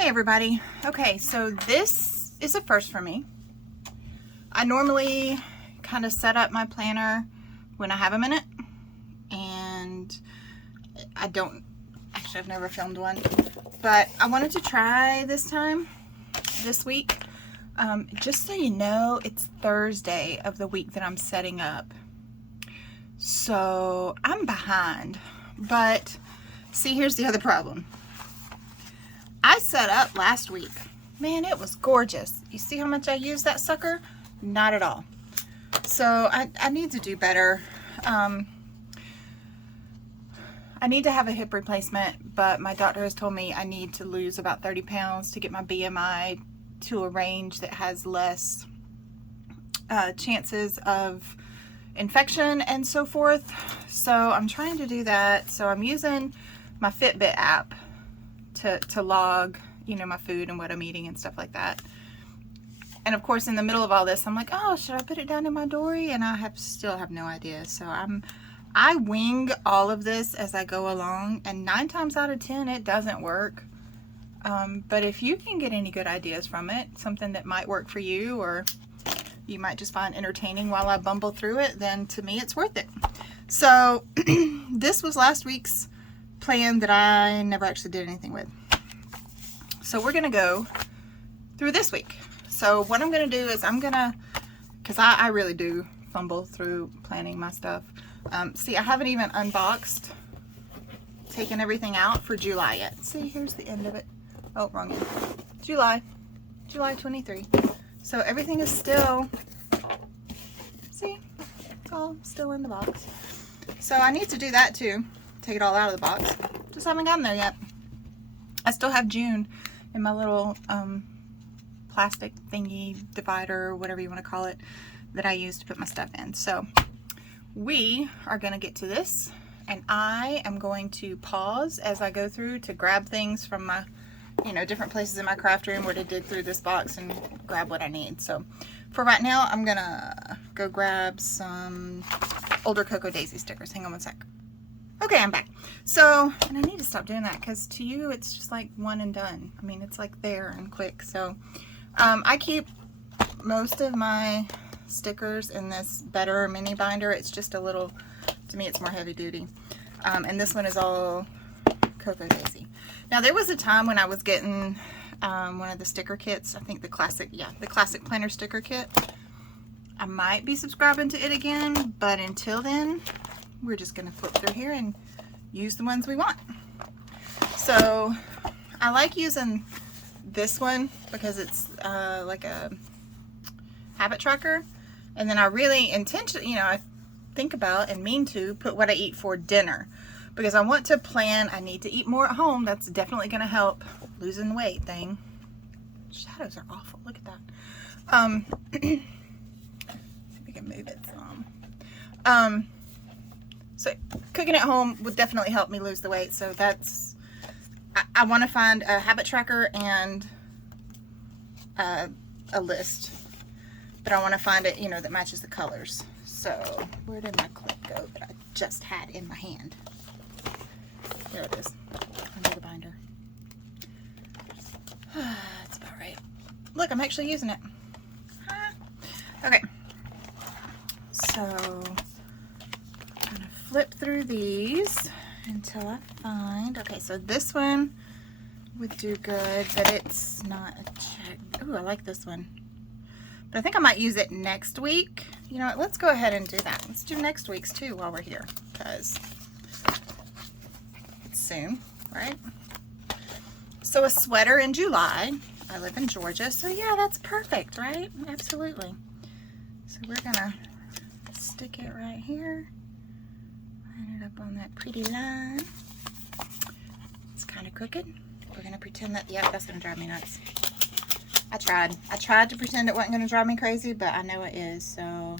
Hey everybody. Okay, so this is a first for me. I normally kind of set up my planner when I have a minute, and actually I've never filmed one, but I wanted to try this week. Just so you know, it's Thursday of the week that I'm setting up. So I'm behind, but see, here's the other problem. I set up last week. Man, it was gorgeous. You see how much I used that sucker? Not at all. So I need to do better. I need to have a hip replacement, but my doctor has told me I need to lose about 30 pounds to get my BMI to a range that has less chances of infection and so forth. So I'm trying to do that. So I'm using my Fitbit app to log, you know, my food and what I'm eating and stuff like that. And of course, in the middle of all this, I'm like, oh, should I put it down in my Dory? And I still have no idea. So I wing all of this as I go along, and 9 times out of 10 it doesn't work. But if you can get any good ideas from it, something that might work for you, or you might just find entertaining while I bumble through it, then to me it's worth it. So this was last week's plan that I never actually did anything with. So we're gonna go through this week. So what I'm gonna do is because I really do fumble through planning my stuff. See, I haven't even unboxed, taken everything out for July yet. See, here's the end of it. Oh, wrong end. July 23. So everything is still, see, it's all still in the box. So I need to do that too. Take it all out of the box. Just haven't gotten there yet. I still have June in my little plastic thingy divider, whatever you want to call it, that I use to put my stuff in. So we are going to get to this, and I am going to pause as I go through to grab things from my, you know, different places in my craft room where to dig through this box and grab what I need. So for right now, I'm gonna go grab some older Cocoa Daisy stickers. Hang on one sec. Okay, I'm back. So, and I need to stop doing that because to you, it's just like one and done. I mean, it's like there and quick. So, I keep most of my stickers in this Better mini binder. It's just a little, to me, it's more heavy duty. And this one is all Cocoa Daisy. Now, there was a time when I was getting one of the sticker kits. I think the classic planner sticker kit. I might be subscribing to it again, but until then, we're just gonna flip through here and use the ones we want. So I like using this one because it's like a habit tracker, and then I really I think about and mean to put what I eat for dinner, because I want to plan. I need to eat more at home. That's definitely gonna help losing the weight thing. Shadows are awful. Look at that. See if we can move it some. So cooking at home would definitely help me lose the weight. So that's, I want to find a habit tracker and a list, but I want to find it, you know, that matches the colors. So where did my clip go that I just had in my hand? There it is, under the binder. That's about right. Look, I'm actually using it. Okay, so flip through these until I find, okay, so this one would do good, but it's not a check. Ooh, I like this one. But I think I might use it next week. You know what, let's go ahead and do that. Let's do next week's too while we're here, because it's soon, right? So a sweater in July. I live in Georgia, so yeah, that's perfect, right? Absolutely. So we're gonna stick it right here. Line it up on that pretty line. It's kind of crooked. We're gonna pretend that, yeah, that's gonna drive me nuts. I tried to pretend it wasn't gonna drive me crazy, but I know it is, so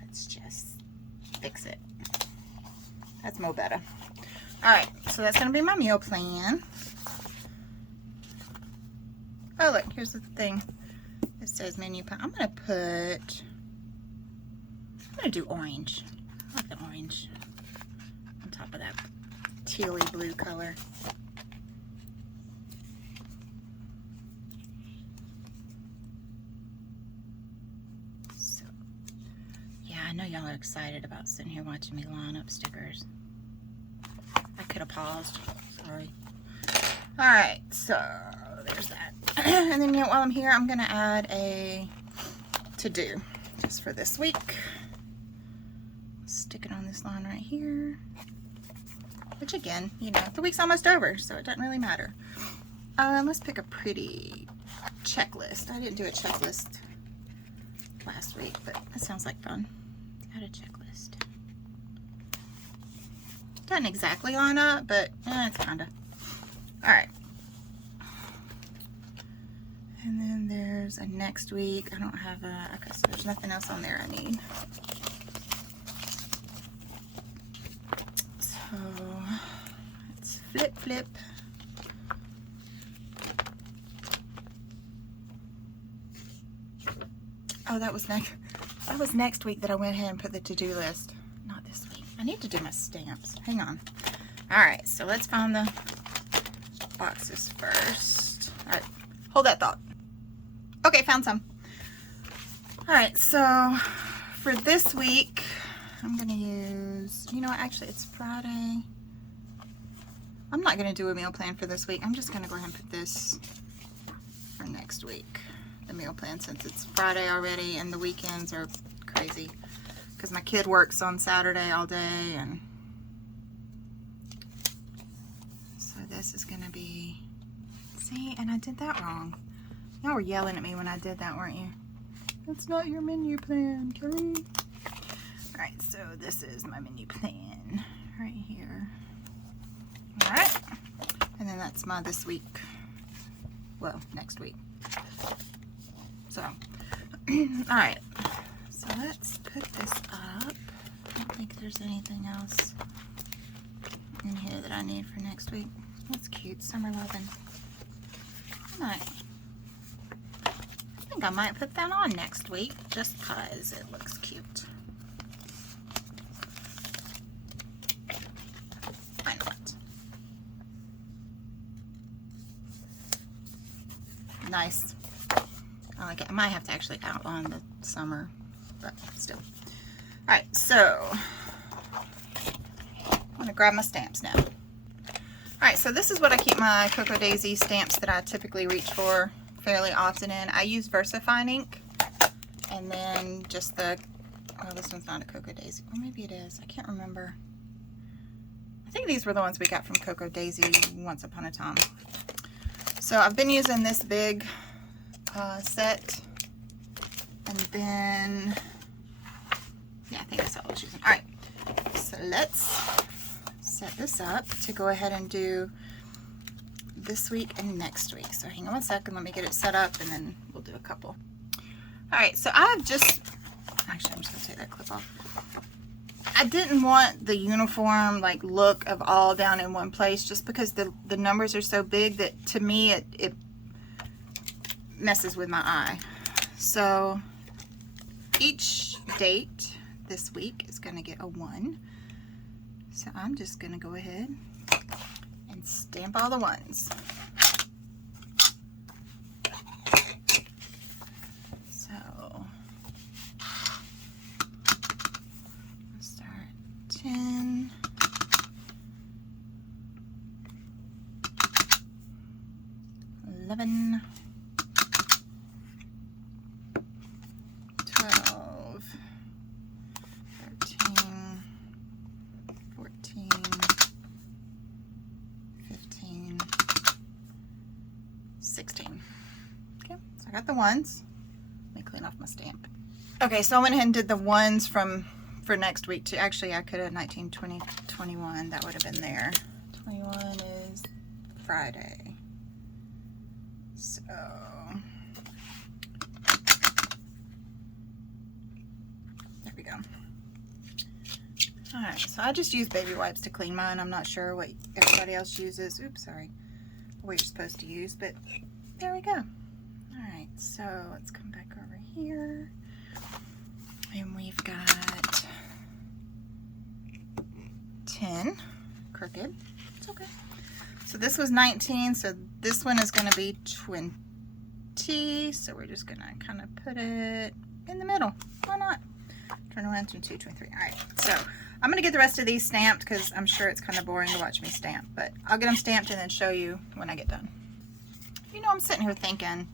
let's just fix it. That's more better. All right, so that's gonna be my meal plan. Oh, look, here's the thing. It says menu. I'm gonna do orange. I like the orange on top of that tealy blue color. I know y'all are excited about sitting here watching me line up stickers. I could have paused. Sorry. Alright, so there's that. And then, while I'm here, I'm going to add a to-do just for this week. Stick it on this line right here. Which, again, the week's almost over, so it doesn't really matter. Let's pick a pretty checklist. I didn't do a checklist last week, but that sounds like fun. Add a checklist. Doesn't exactly line up, but it's kinda. Alright. And then there's a next week. I don't have a, okay, so there's nothing else on there I need. So, let's flip. Oh, that was next week that I went ahead and put the to-do list. Not this week. I need to do my stamps. Hang on. Alright, so let's find the boxes first. Alright, hold that thought. Okay, found some. Alright, so for this week, I'm going to use, actually it's Friday. I'm not going to do a meal plan for this week. I'm just going to go ahead and put this for next week. The meal plan, since it's Friday already and the weekends are crazy because my kid works on Saturday all day, and so this is gonna be, see, and I did that wrong. Y'all were yelling at me when I did that, weren't you? That's not your menu plan, Kelly. Alright, so this is my menu plan right here. Alright, and then that's my this week, well, next week. So, alright, so let's put this up. I don't think there's anything else in here that I need for next week. That's cute, Summer Lovin'. I think I might put that on next week just because it looks cute. Why not? Nice. I like it. I might have to actually outline the summer, but still. Alright, so I'm going to grab my stamps now. Alright, so this is what I keep my Cocoa Daisy stamps that I typically reach for fairly often in. I use VersaFine ink, and then just the, oh, this one's not a Cocoa Daisy. Or maybe it is. I can't remember. I think these were the ones we got from Cocoa Daisy once upon a time. So I've been using this big set, and then yeah, I think that's all I was using. All right, so let's set this up to go ahead and do this week and next week. So hang on one second, let me get it set up, and then we'll do a couple. All right, so I've just, actually I'm just gonna take that clip off. I didn't want the uniform like look of all down in one place, just because the numbers are so big that to me it messes with my eye. So each date this week is going to get a 1. So I'm just going to go ahead and stamp all the 1s. So let's start 10. 11. 12, 13, 14, 15, 16. Okay, so I got the 1s. Let me clean off my stamp. Okay, so I went ahead and did the 1s for next week too. Actually, I could have 19, 20, 21. That would have been there. 21 is Friday. So there we go. Alright, so I just use baby wipes to clean mine. I'm not sure what everybody else uses. Oops, sorry. What you're supposed to use, but there we go. Alright, so let's come back over here. And we've got 10. Crooked. It's okay. So this was 19, so this one is going to be 20. So we're just going to kind of put it in the middle. Why not? 21, 22, 23. All right, so I'm going to get the rest of these stamped because I'm sure it's kind of boring to watch me stamp, but I'll get them stamped and then show you when I get done. You know, I'm sitting here thinking,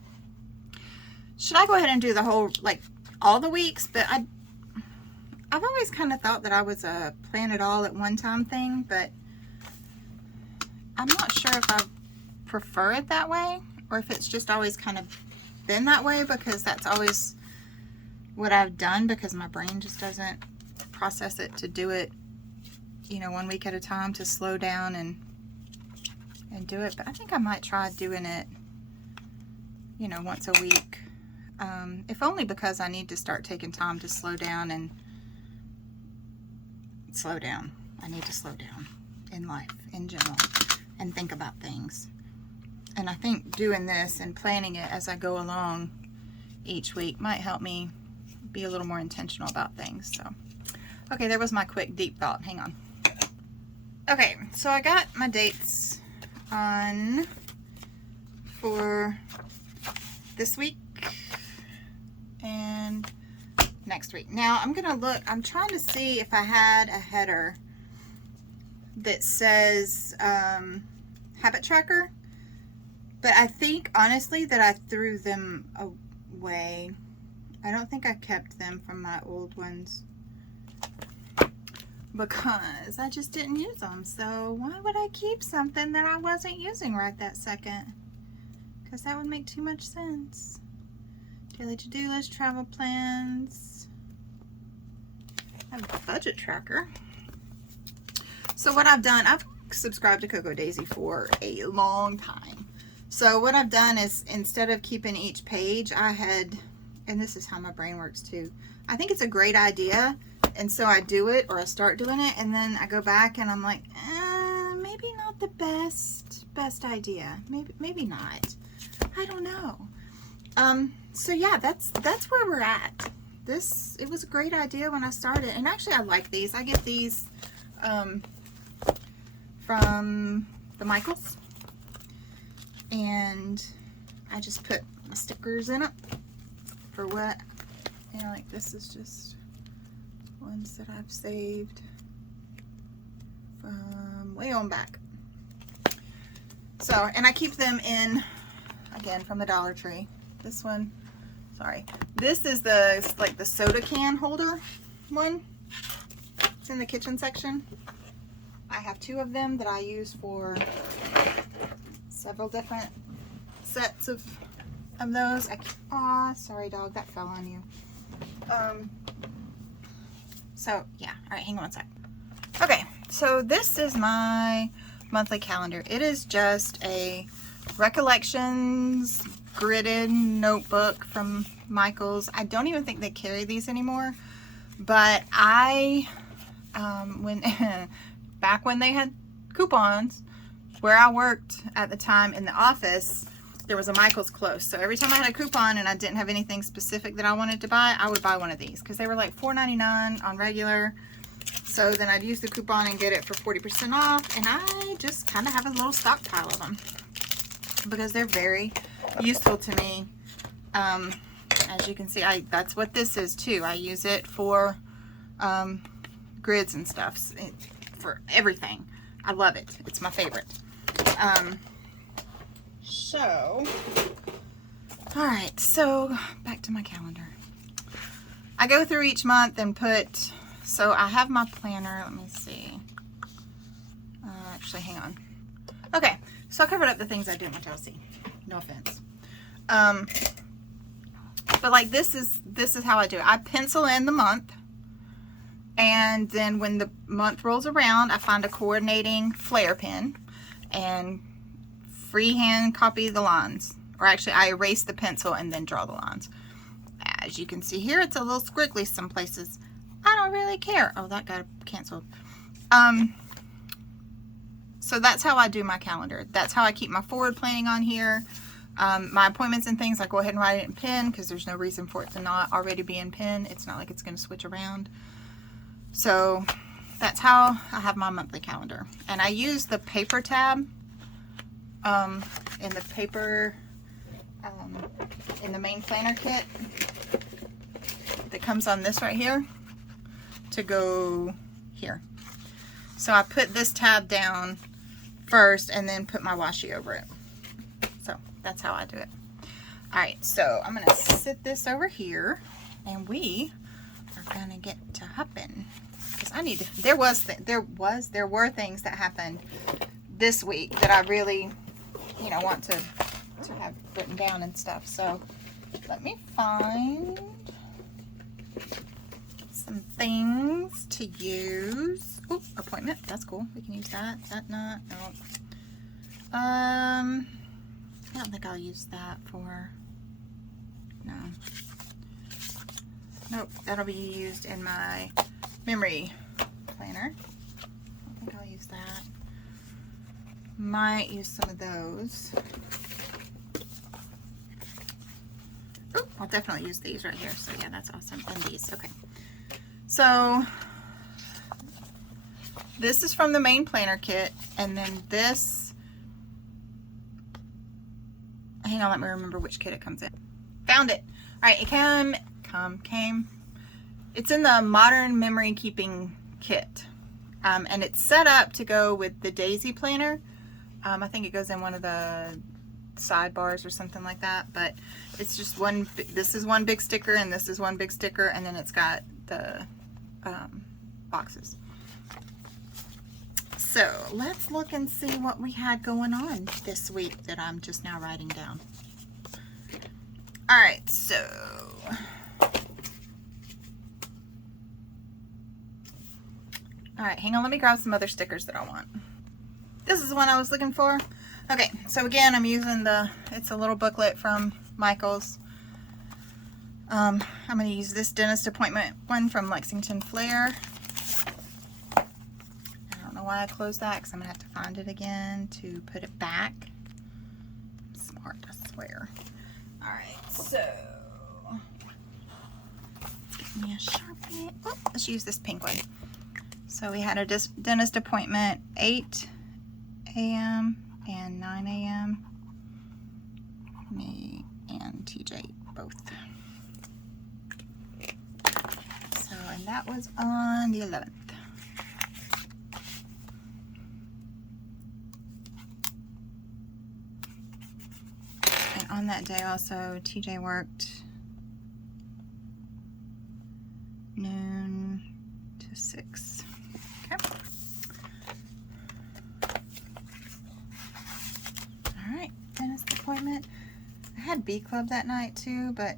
should I go ahead and do the whole, like, all the weeks? But I've always kind of thought that I was a plan it all at one time thing, but I'm not sure if I prefer it that way or if it's just always kind of been that way because that's always what I've done because my brain just doesn't process it to do it, you know, 1 week at a time, to slow down and do it. But I think I might try doing it, you know, once a week, if only because I need to start taking time to slow down and slow down. I need to slow down in life in general and think about things. And I think doing this and planning it as I go along each week might help me be a little more intentional about things. So, okay, there was my quick deep thought. Hang on. Okay, so I got my dates on for this week and next week. Now I'm gonna look, I'm trying to see if I had a header that says habit tracker, but I think honestly that I threw them away. I don't think I kept them from my old ones because I just didn't use them. So why would I keep something that I wasn't using right that second? Because that would make too much sense. Daily to-do list, travel plans. I have a budget tracker. So what I've done, I've subscribed to Coco Daisy for a long time. So what I've done is instead of keeping each page, I had, and this is how my brain works too, I think it's a great idea, and so I do it, or I start doing it, and then I go back and I'm like, maybe not the best idea. Maybe not. I don't know. So yeah, that's where we're at. It was a great idea when I started, and actually I like these. I get these from the Michaels, and I just put my stickers in it for what, you know, like this is just ones that I've saved from way on back. So, and I keep them in, again, from the Dollar Tree. This one, sorry, this is the, like the soda can holder one. It's in the kitchen section. I have 2 of them that I use for several different sets of those. Aw, sorry dog, that fell on you. So yeah, all right, hang on one sec. Okay, so this is my monthly calendar. It is just a recollections gridded notebook from Michaels. I don't even think they carry these anymore, but I, back when they had coupons, where I worked at the time in the office, there was a Michaels close. So every time I had a coupon and I didn't have anything specific that I wanted to buy, I would buy one of these because they were like $4.99 on regular. So then I'd use the coupon and get it for 40% off, and I just kind of have a little stockpile of them because they're very useful to me. As you can see, that's what this is too. I use it for grids and stuff, for everything. I love it. It's my favorite. So, all right, so back to my calendar. I go through each month and put, so I have my planner. Let me see. Actually, hang on. Okay, so I covered up the things I didn't want y'all to see. No offense. But like this is how I do it. I pencil in the month, and then when the month rolls around, I find a coordinating flare pen and freehand copy the lines. Or actually, I erase the pencil and then draw the lines. As you can see here, it's a little squiggly some places. I don't really care. Oh, that got canceled. So that's how I do my calendar. That's how I keep my forward planning on here. My appointments and things, I go ahead and write it in pen because there's no reason for it to not already be in pen. It's not like it's going to switch around. So that's how I have my monthly calendar. And I use the paper tab in the paper, in the main planner kit that comes on this right here. to go here. So I put this tab down first and then put my washi over it. So that's how I do it. All right, so I'm gonna sit this over here and we are gonna get to hopping. Because I need to, there were things that happened this week that I really, you know, want to have written down and stuff. So let me find some things to use. Oh, appointment. That's cool. We can use that. That not. No. I don't think I'll use that for. No. Nope. That'll be used in my memory planner. I think I'll use that. Might use some of those. Oh, I'll definitely use these right here. So yeah, that's awesome. And these. Okay. So this is from the main planner kit, and then this, hang on, let me remember which kit it comes in. Found it. All right, it came. It's in the Modern Memory Keeping Kit, and it's set up to go with the Daisy planner. I think it goes in one of the sidebars or something like that, but it's just one. This is one big sticker, and this is one big sticker, and then it's got the boxes. So let's look and see what we had going on this week that I'm just now writing down. All right, so all right, hang on, let me grab some other stickers that I want. This is the one I was looking for. Okay, so again, I'm using it's a little booklet from Michaels. I'm going to use this dentist appointment one from Lexington Flair. I don't know why I closed that, because I'm going to have to find it again to put it back. I'm smart, I swear. Alright, so let's get me a Sharpie. Oh, let's use this pink one. So we had a dentist appointment 8 a.m. and 9 a.m. Me and TJ both. So, and that was on the 11th. And on that day also, TJ worked noon to 6. Okay. Alright, dentist appointment. I had B Club that night too, but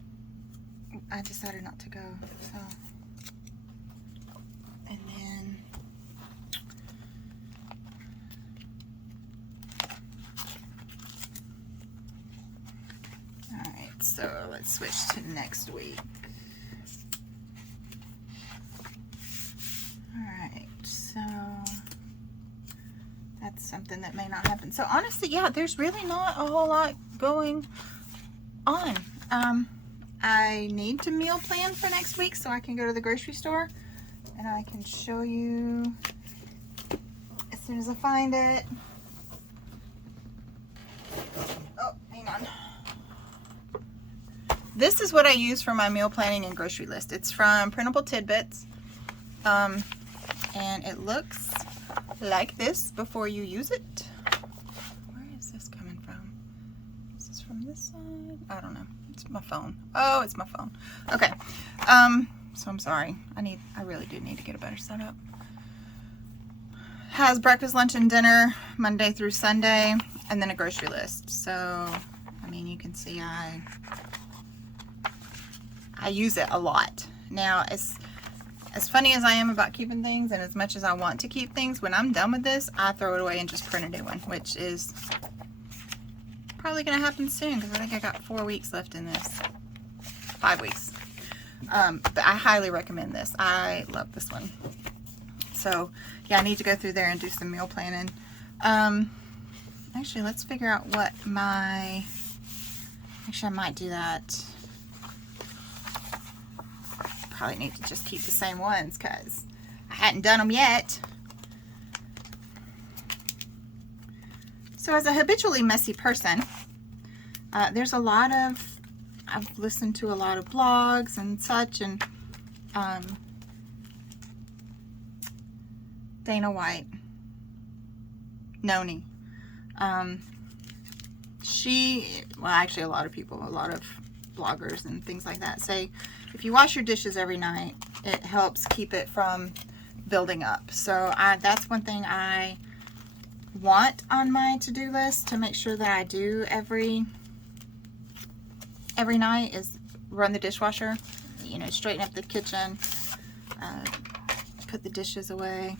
I decided not to go, so. And then alright, so let's switch to next week. Alright, so that's something that may not happen. So honestly, yeah, there's really not a whole lot going on. I need to meal plan for next week so I can go to the grocery store and I can show you as soon as I find it. Oh, hang on. This is what I use for my meal planning and grocery list. It's from Printable Tidbits. And it looks like this before you use it. Where is this coming from? Is this from this side? I don't know. It's my phone. Oh, it's my phone. Okay. So I'm sorry. I really do need to get a better setup. Has breakfast, lunch, and dinner Monday through Sunday, and then a grocery list. So, I mean, you can see I use it a lot. Now, as funny as I am about keeping things, and as much as I want to keep things, when I'm done with this, I throw it away and just print a new one, which is probably going to happen soon, because I think I got 4 weeks left in this. 5 weeks. But I highly recommend this. I love this one. So, yeah, I need to go through there and do some meal planning. Actually, let's figure out what actually, I might do that. Probably need to just keep the same ones because I hadn't done them yet. So as a habitually messy person, there's a lot of, I've listened to a lot of blogs and such, and Dana White, Noni. Well, actually a lot of people, a lot of bloggers and things like that say if you wash your dishes every night, it helps keep it from building up. So that's one thing I want on my to-do list to make sure that I do every night is run the dishwasher, you know, straighten up the kitchen, put the dishes away,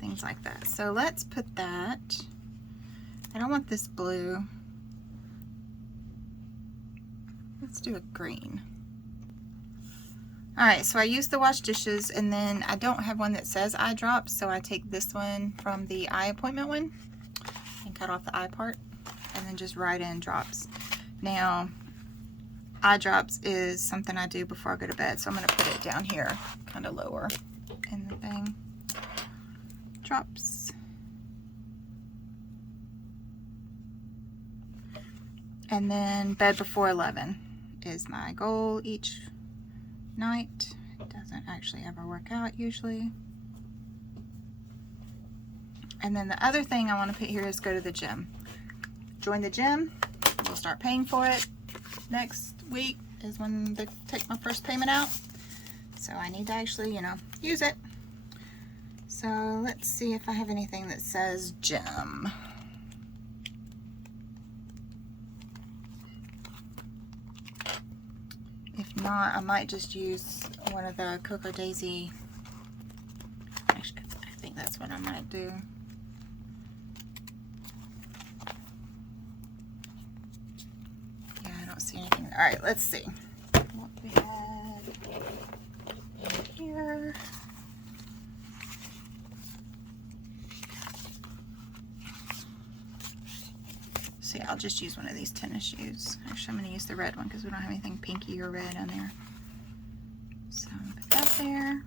things like that. So let's put that. I don't want this blue. Let's do a green. All right, so I use the wash dishes, and then I don't have one that says eye drops, so I take this one from the eye appointment one and cut off the eye part and then just write in drops. Now, eye drops is something I do before I go to bed, so I'm going to put it down here, kind of lower in the thing. Drops. And then bed before 11 is my goal each night. It doesn't actually ever work out usually. And then the other thing I want to put here is go to the gym. Join the gym. We'll start paying for it. Next week is when they take my first payment out. So I need to actually, you know, use it. So let's see if I have anything that says gym. If not, I might just use one of the Cocoa Daisy. Actually, I think that's what I might do. Yeah, I don't see anything. All right, let's see what we had here. See, I'll just use one of these tennis shoes. Actually, I'm going to use the red one because we don't have anything pinky or red on there. So I'm going to put that there.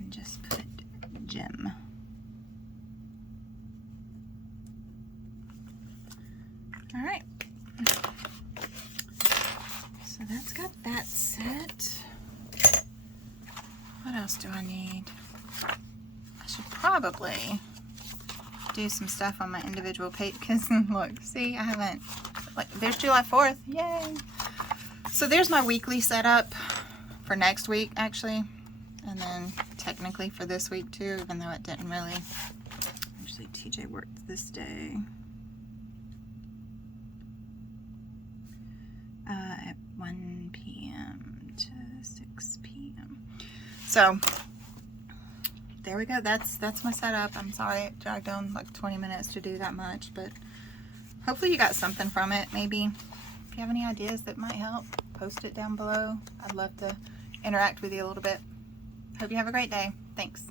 And just put gym. All right. So that's got that set. What else do I need? I should probably do some stuff on my individual page because look, see, I haven't, like, there's July 4th, yay. So there's my weekly setup for next week actually, and then technically for this week too, even though it didn't really. Actually, TJ worked this day at 1 p.m. to 6 p.m. So there we go. That's my setup. I'm sorry it dragged on like 20 minutes to do that much, but hopefully you got something from it. Maybe if you have any ideas that might help, post it down below. I'd love to interact with you a little bit. Hope you have a great day. Thanks.